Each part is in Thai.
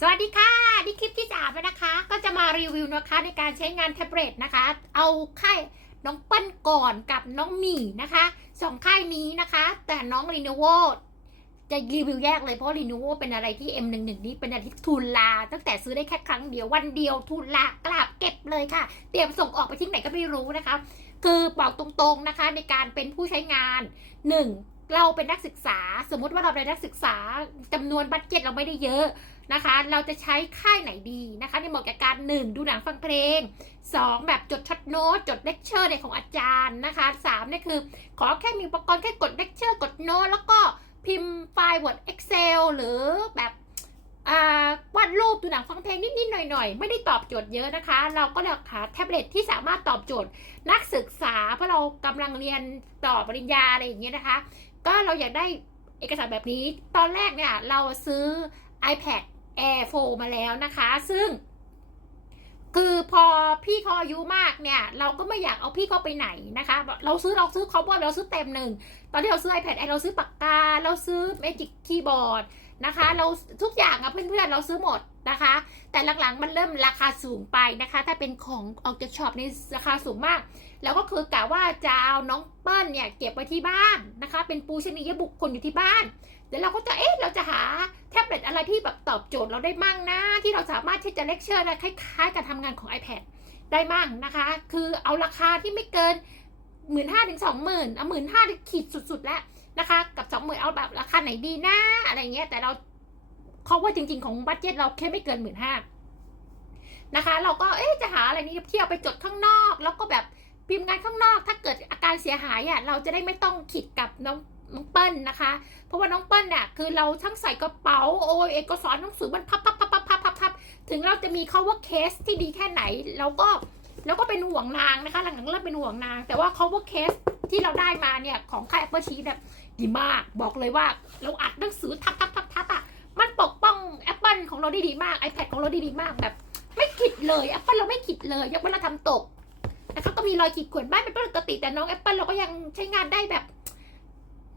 สวัสดีค่ะ นี่คลิปที่สามแล้วนะคะ ก็จะมารีวิวนะคะในการใช้งานแท็บเล็ตนะคะ เอาค่ายน้องเปิ้ลก่อนกับน้องหมี่นะคะสองค่ายนี้นะคะ แต่น้องรีโนโวจะรีวิวแยกเลยเพราะรีโนโวเป็นอะไรที่ M11 นี่เป็นอะไรที่ทุนลา ตั้งแต่ซื้อได้แค่ครั้งเดียววันเดียวทุนลากราบเก็บเลยค่ะ เตรียมส่งออกไปที่ไหนก็ไม่รู้นะคะ คือบอกตรงๆนะคะในการเป็นผู้ใช้งานหนึ่งเราเป็นนักศึกษา สมมุติว่าเราเป็นนักศึกษาจำนวนบัตเจ็ตเราไม่ได้เยอะ นะคะ เราจะใช้ค่ายไหนดีนะคะในเหมาะกับการ 1. ดูหนังฟังเพลง 2. แบบจดช็อตโน้ตจดเลคเชอร์ในของอาจารย์นะคะ3เนี่ยคือ ขอแค่มีอุปกรณ์แค่กดเลคเชอร์กดโน้ตแล้วก็พิมพ์ไฟล์ Word Excel หรือแบบวาดรูปดูหนังฟังเพลงนิดๆหน่อยๆ ไม่ได้ตอบโจทย์เยอะนะคะ เราก็เลือกหาแท็บเล็ตที่สามารถตอบโจทย์ นักศึกษาเพราะเรากำลังเรียนต่อปริญญาอะไรอย่างเงี้ยนะคะ ก็เราอยากได้เอกสารแบบนี้ ตอนแรกเนี่ยเราซื้อ iPad Air 4มาแล้วนะคะ ซึ่ง คือพอพี่เขาอายุมากเนี่ย เราก็ไม่อยากเอาพี่เขาไปไหนนะคะ เราซื้อเราซื้อเขาบ่อเราซื้อเต็มหนึ่ง ตอนที่เราซื้อ iPad Air เราซื้อปากกา เราซื้อ Magic Keyboard นะคะ เราทุกอย่างอะเพื่อนๆเราซื้อหมดนะคะ แต่หลังๆมันเริ่มราคาสูงไปนะคะ ถ้าเป็นของออกจากช็อปในราคาสูงมาก แล้วก็คือกะว่าจะเอาน้องเปิ้ลเนี่ยเก็บไว้ที่บ้านนะคะ เป็นปูชนียบุคคลอยู่ที่บ้าน เดี๋ยวเราก็จะเอ๊ะเราจะหาแท็บเล็ตอะไรที่แบบตอบโจทย์เราได้มั่งนะ ที่เราสามารถที่จะเลคเชอร์นะคล้ายๆการทำงานของ iPad ได้มั่งนะคะ คือเอาราคาที่ไม่เกินหมื่นห้าถึงสองหมื่นเอาหมื่นห้าขีดสุดๆแล้วนะคะ กับสองหมื่นเอาแบบราคาไหนดีนะอะไรเงี้ยแต่เราเขาว่าจริง ๆ ของบัตเจ็ตเราแค่ไม่เกินหมื่นห้านะคะ เราก็เอ๊ะจะหาอะไรนี้เที่เอาไปจดข้างนอก แล้วก็แบบพิมพ์งานข้างนอก ถ้าเกิดอาการเสียหายอะเราจะได้ไม่ต้องขิดกับน้อง น้องเปิ้ลนะคะ เพราะว่าน้องเปิ้ลเนี่ยคือเราทั้งใส่กระเป๋าโอเอกสารหนังสือมันพับพับพับพับพับพับพับถึงเราจะมี cover case ที่ดีแค่ไหนเราก็เราก็เป็นห่วงนางนะคะ หลังๆเริ่มเป็นห่วงนาง แต่ว่า cover case ที่เราได้มาเนี่ยของค่าย Apple Sheet แบบดีมากบอกเลยว่าเราอัดหนังสือทับทับทับทับอะมันปกป้อง Apple ของเราได้ดีมาก iPad ของเราได้ดีมากแบบ ไม่ขิดเลย Apple เราไม่ขิดเลยยกเว้นเราทำตกนะคะก็มีรอยขีดข่วนบ้างเป็นปกติแต่น้อง Apple เราก็ยังใช้งานได้แบบ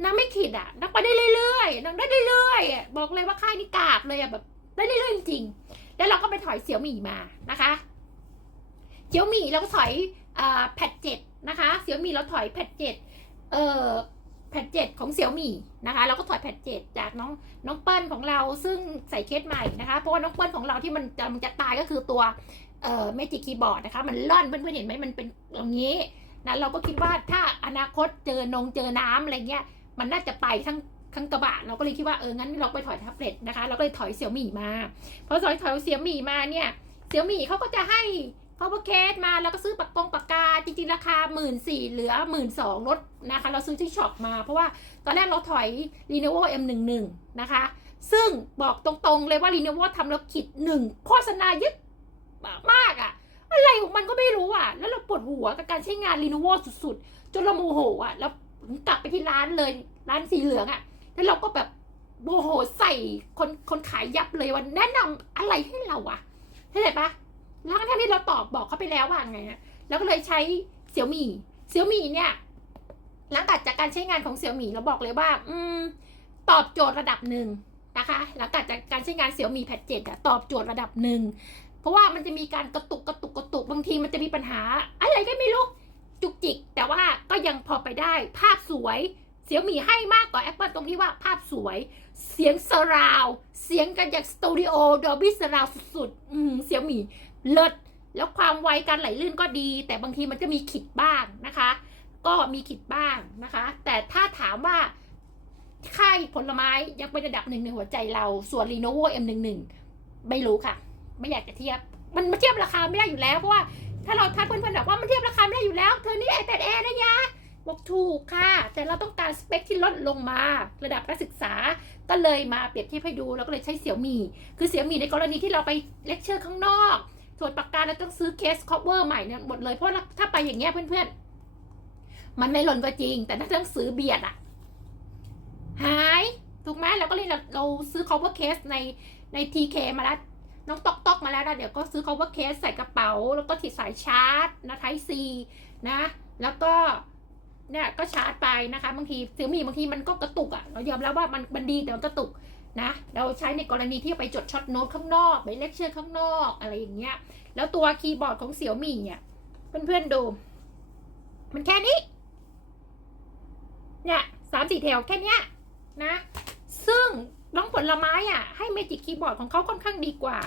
นางไม่ขิดอะนางไปได้เรื่อยๆนางได้เรื่อยๆบอกเลยว่าค่ายนี้กราบเลยอะแบบได้เรื่อยๆจริงๆแล้วเราก็ไปถอยเสี่ยวหมี่มานะคะเสี่ยวหมี่เราก็ถอยแพดเจ็ดนะคะเสี่ยวหมี่เราถอยแพดเจ็ดเอ่อแพดเจ็ดของเสี่ยวหมี่นะคะ เราก็ถอยแพดเจ็ดจากน้องน้องเปิ้ลของเราซึ่งใส่เคสใหม่นะคะ เพราะว่าน้องเปิ้ลของเราที่มันจะมันจะตายก็คือตัวเอ่อเมจิกคีย์บอร์ดนะคะ มันล่อนเพื่อนๆเห็นไหมมันเป็นอย่างนี้นะเราก็คิดว่าถ้าอนาคตเจอนงเจอน้ำอะไรเงี้ย มันน่าจะไปทั้งทั้งกระบะเราก็เลยคิดว่าเอองั้นเราไปถอยแท็บเล็ตนะคะเราก็เลยถอยเสี่ยวหมี่มาพอถอยถอยเสี่ยวหมี่มาเนี่ยเสี่ยวหมี่เขาก็จะให้พาวเวอร์เคสมาแล้วก็ซื้อปากกงปากกาจริงๆ ราคาหมื่นสี่เหลือหมื่นสองลดนะคะ เราซื้อที่ช็อปมา เพราะว่าตอนแรกเราถอย Lenovo M11 นะคะ ซึ่งบอกตรงๆเลยว่า Lenovo ทำแล้วคิดหนึ่งโฆษณาเยอะมากอะอะไรของมันก็ไม่รู้อะแล้วเราปวดหัวกับการใช้งาน Lenovo สุดๆ จนเราโมโหอะแล้ว กลับไปที่ร้านเลย ร้านสีเหลืองอะ่ะ แล้วเราก็แบบโมโหใส่คนคนขายยับเลยว่าแนะนำอะไรให้เราอะเข้าใจปะแล้วทั้งที่เราตอบบอกเขาไปแล้วว่าไงฮะแล้วก็เลยใช้เสี่ยวมี่เสี่ยวมี่เนี่ย หลังจากจากการใช้งานของเสี่ยวมี่เราบอกเลยว่า อืม ตอบโจทย์ระดับหนึ่งนะคะหลังจากจากการใช้งานเสี่ยวมี่แพดเจ็ดอะตอบโจทย์ระดับหนึ่งเพราะว่ามันจะมีการกระตุกกระตุกกระตุกบางทีมันจะมีปัญหา อะไรก็ไม่รู้ จุกจิก แต่ว่าก็ยังพอไปได้ภาพสวย เสียงมีให้มากกว่า Apple ตรงที่ว่าภาพสวย เสียงสราวเสียงกันจากสตูดิโอดอบี้สราวสุดๆอืมเสียงมีเลิศแล้วความไวการไหลลื่นก็ดี แต่บางทีมันจะมีขิดบ้างนะคะ ก็มีขิดบ้างนะคะ แต่ถ้าถามว่าค่ายผลไม้ยังเป็นระดับหนึ่งในหัวใจเรา ส่วน Lenovo M11 ไม่รู้ค่ะ ไม่อยากจะเทียบ มันมาเทียบราคาไม่ได้อยู่แล้ว เพราะว่า ถ้าเราทักเพื่อนๆบอกว่ามันเทียบราคาไม่ได้อยู่แล้ว เธอนี่ iPad Air นะยะบอกถูกค่ะ แต่เราต้องการสเปคที่ลดลงมา ระดับนักศึกษา ก็เลยมาเปรียบเทียบให้ดู แล้วก็เลยใช้เสี่ยวมี่คือเสี่ยวมี่ในกรณีที่เราไปเลคเชอร์ข้างนอกตรวจปากกาแล้วต้องซื้อเคสคอเวอร์ใหม่เนี่ยหมดเลย เพราะถ้าไปอย่างเงี้ยเพื่อนๆ มันไม่หล่นก็จริง แต่ถ้าต้องซื้อเบียดอะหาย ถูกไหมเราก็เลยเราเราซื้อ cover case ในใน TK มาแล้ว น้องตอกตอกมาแล้วนะเดี๋ยวก็ซื้อ cover case ใส่กระเป๋า แล้วก็ติดสายชาร์จนะไทซีนะ แล้วก็เนี่ยก็ชาร์จไปนะคะบางทีเสียมีบางทีมันก็กระตุกอะ่ะเรายอมแล้วว่ามันมันดีแต่มันกระตุกนะเราใช้ในกรณีที่ไปจดช็อตโน้ตข้างนอกไปเลคเชอร์ข้างนอกอะไรอย่างเงี้ย แล้วตัวคีย์บอร์ดของเสี่ยวมี่เนี่ยเพื่อนๆดู มันแค่นี้ เนี่ยสามสี่แถวแค่เนี้ยนะ ซึ่ง น้องผลไม้อะให้เมจิกคีย์บอร์ดของเขาค่อนข้างดีกว่า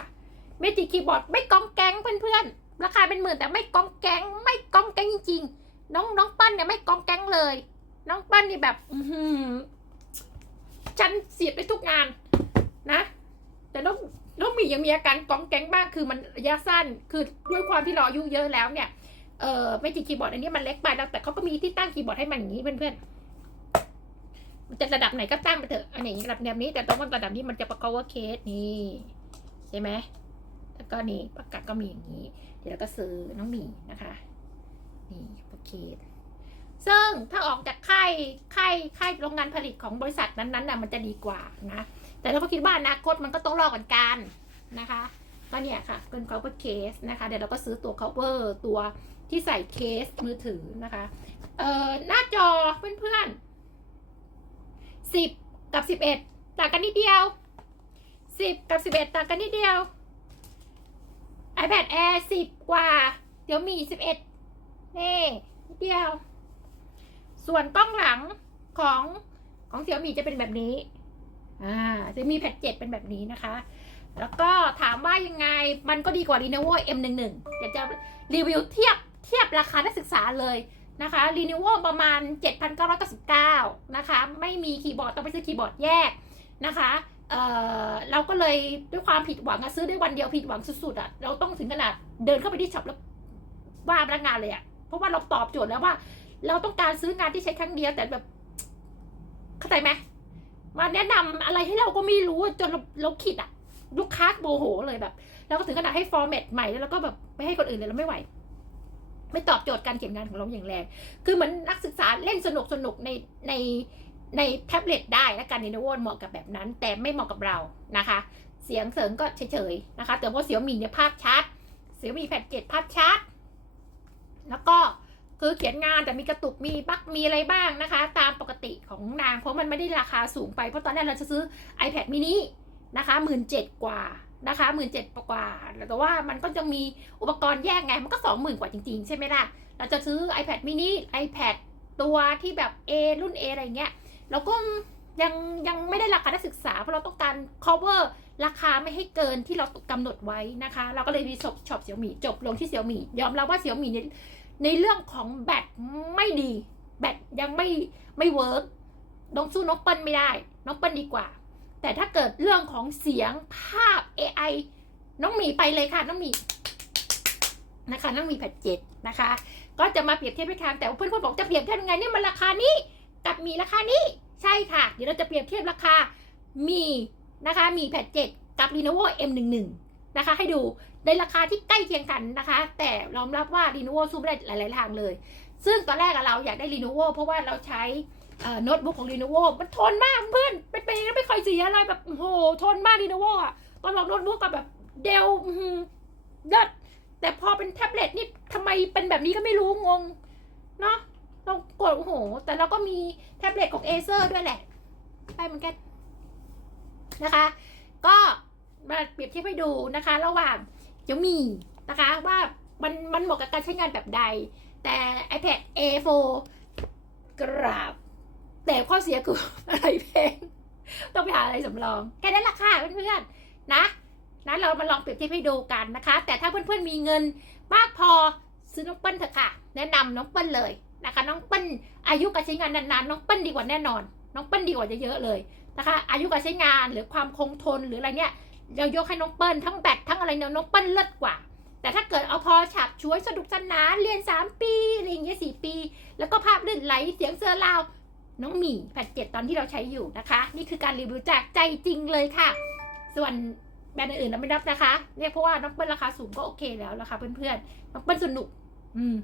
เมจิกคีย์บอร์ดไม่กองแก๊งเพื่อนๆราคาเป็นหมื่นแต่ไม่กองแก๊งไม่กองแก๊งจริงๆน้องน้องปั้นเนี่ยไม่กองแก๊งเลย น้องปั้นนี่แบบอืฉันเสียบได้ทุกงานนะ แต่น้องน้องหมียังมีอาการกองแก๊งบ้างคือมันระยะสั้นคือด้วยความที่เราอายุเยอะแล้วเนี่ยเออเมจิกคีย์บอร์ดอันนี้มันเล็กไปแล้วแต่เขาก็มีที่ตั้งคีย์บอร์ดให้มันอย่างนี้เพื่อนๆมัน จะระดับไหนก็ตั้งไปเถอะ อันนี้ระดับแบบนี้ แต่ตรงระดับนี้มันจะประกอบว่าเคสนี่ใช่ไหมแล้วก็นี่ประกาศก็มีอย่างนี้ เดี๋ยวเราก็ซื้อน้องหมีนะคะ นี่โอเคซึ่งถ้าออกจากค่ายค่ายค่ายโรงงานผลิตของบริษัทนั้นๆน่ะมันจะดีกว่านะ แต่เราก็คิดว่าอนาคตมันก็ต้องรอกันกันนะคะ ก็เนี่ยค่ะเป็น cover case นะคะ เดี๋ยวเราก็ซื้อตัว cover ตัวที่ใส่เคสมือถือนะคะ เอ่อหน้าจอเพื่อนๆ สิบกับสิบเอ็ดต่างกันนิดเดียวสิบกับสิบเอ็ดต่างกันนิดเดียว iPad Air สิบกว่า เดี๋ยวมีสิบเอ็ดนี่นิดเดียว ส่วนกล้องหลังของของเสี่ยมี่จะเป็นแบบนี้ อ่าจะมีแพดเจ็ดเป็นแบบนี้นะคะ แล้วก็ถามว่ายังไงมันก็ดีกว่า Lenovo M11 เดี๋ยวจะรีวิวเทียบเทียบราคานักศึกษาเลย นะคะ Lenovo ประมาณ 7,999 นะคะ ไม่มีคีย์บอร์ดต้องไปซื้อคีย์บอร์ดแยกนะคะเออเราก็เลยด้วยความผิดหวังอะซื้อได้วันเดียวผิดหวังสุดๆอะเราต้องถึงขนาดเดินเข้าไปที่ช็อปแล้วว่าพนักงานเลยอะเพราะว่าเราตอบโจทย์แล้วว่า เราต้องการซื้องานที่ใช้ครั้งเดียวแต่แบบเข้าใจไหมมาแนะนำอะไรให้เราก็ไม่รู้จนเราเราคิดอะลูกค้าโมโหเลยแบบเราก็ถึงขนาดให้ฟอร์แมตใหม่แล้วเราก็แบบไม่ให้คนอื่นเลยเราไม่ไหว ไม่ตอบโจทย์การเขียนงานของเราอย่างแรง คือเหมือนนักศึกษาเล่นสนุกสนุกในในในแท็บเล็ตได้และการในโนวเหมาะกับแบบนั้น แต่ไม่เหมาะกับเรานะคะ เสียงเสริงก็เฉยๆนะคะ แต่ว่าเสียวมีเนี่ยภาพชัดเสียวมีแพดเจ็ดภาพชัดแล้วก็คือเขียนงานแต่มีกระตุกมีบั๊กมีอะไรบ้างนะคะ ตามปกติของนางเพราะมันไม่ได้ราคาสูงไปเพราะตอนแรกเราจะซื้อ iPad mini นะคะหมื่นเจ็ดกว่า นะคะหมื่นเจ็ดกว่า แต่ว่ามันก็จะมีอุปกรณ์แยกไง มันก็สองหมื่นกว่าจริง ๆ ใช่ไหมล่ะ เราจะซื้อ iPad mini iPad ตัวที่แบบ A รุ่น A อะไรเงี้ยเราก็ยังยังไม่ได้ราคานักศึกษา เพราะเราต้องการ cover ราคาไม่ให้เกินที่เรากำหนดไว้นะคะ เราก็เลยมีช็อปช็อปเสี่ยวหมี่จบลงที่เสี่ยวหมี่ยอมรับว่าเสี่ยวหมี่ในในเรื่องของแบตไม่ดี แบตยังไม่ไม่เวิร์กน้องสู้น้องเปิ้ลไม่ได้ น้องเปิ้ลดีกว่า แต่ถ้าเกิดเรื่องของเสียงภาพ AI น้องหมีไปเลยค่ะ น้องหมีนะคะ น้องหมีแพดเจ็ดนะคะ ก็จะมาเปรียบเทียบให้ทางแต่ว่าเพื่อนๆบอกจะเปรียบเทียบยังไงเนี่ยมันราคานี้ กับมีราคานี้ใช่ค่ะ เดี๋ยวเราจะเปรียบเทียบราคามีนะคะมีแพดเจ็ดกับ Lenovo M11 นะคะ ให้ดูในราคาที่ใกล้เคียงกันนะคะ แต่ยอมรับว่า Lenovo สู้ไม่ได้หลาย ๆ ทางเลย ซึ่งตอนแรกเราอยากได้ Lenovo เพราะว่าเราใช้ โน้ตบุ๊กของ Lenovo มันทนมากเพื่อนเป็นปีแล้วไม่เคยเสียอะไรแบบโหทนมาก Lenovo อะตอนลองโน้ตบุ๊กกับแบบเดลเลิศแต่พอเป็นแท็บเล็ตนี่ทำไมเป็นแบบนี้ก็ไม่รู้งงเนาะเรากดโอ้โห แต่เราก็มีแท็บเล็ตของ Acer ด้วยแหละได้เหมือนกันนะคะ ก็มาเปรียบเทียบให้ดูนะคะ ระหว่างเจ้ามีนะคะว่ามันมันเหมาะกับการใช้งานแบบใด แต่ iPad A4 กราบ แต่ข้อเสียคืออะไรแพงต้องไปหาอะไรสำรอง แค่นั้นละค่ะเพื่อนๆนะนะเรามาลองเปรียบเทียบให้ดูกันนะคะ แต่ถ้าเพื่อนๆมีเงินมากพอซื้อน้องเปิ้ลเถอะค่ะ แนะนำน้องเปิ้ลเลยนะคะ น้องเปิ้ลอายุการใช้งานนานๆน้องเปิ้ลดีกว่าแน่นอน น้องเปิ้ลดีกว่าเยอะๆเลยนะคะ อายุการใช้งานหรือความคงทนหรืออะไรเนี่ยเรายกให้น้องเปิ้ลทั้งแบตทั้งอะไรเนี่ยน้องเปิ้ลเลิศกว่า แต่ถ้าเกิดเอาพอฉับช่วยสนุกสนานเรียน 3 ปีอะไรอย่างเงี้ยสี่ปี แล้วก็ภาพลื่นไหลเสียงเซอร์ราว น้องหมีแพดเจ็ดตอนที่เราใช้อยู่นะคะ นี่คือการรีวิวจากใจจริงเลยค่ะ ส่วนแบรนด์อื่นเราไม่นับนะคะเนี่ยเพราะว่าน้องเปิ้ลราคาสูงก็โอเคแล้วราคาเพื่อนๆน้องเปิ้ลสนุก อืม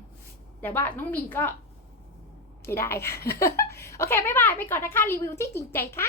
แต่ว่าน้องหมีก็ใช้ได้ค่ะ โอเค บ๊ายบาย ไปก่อนนะคะ รีวิวที่จริงใจค่ะ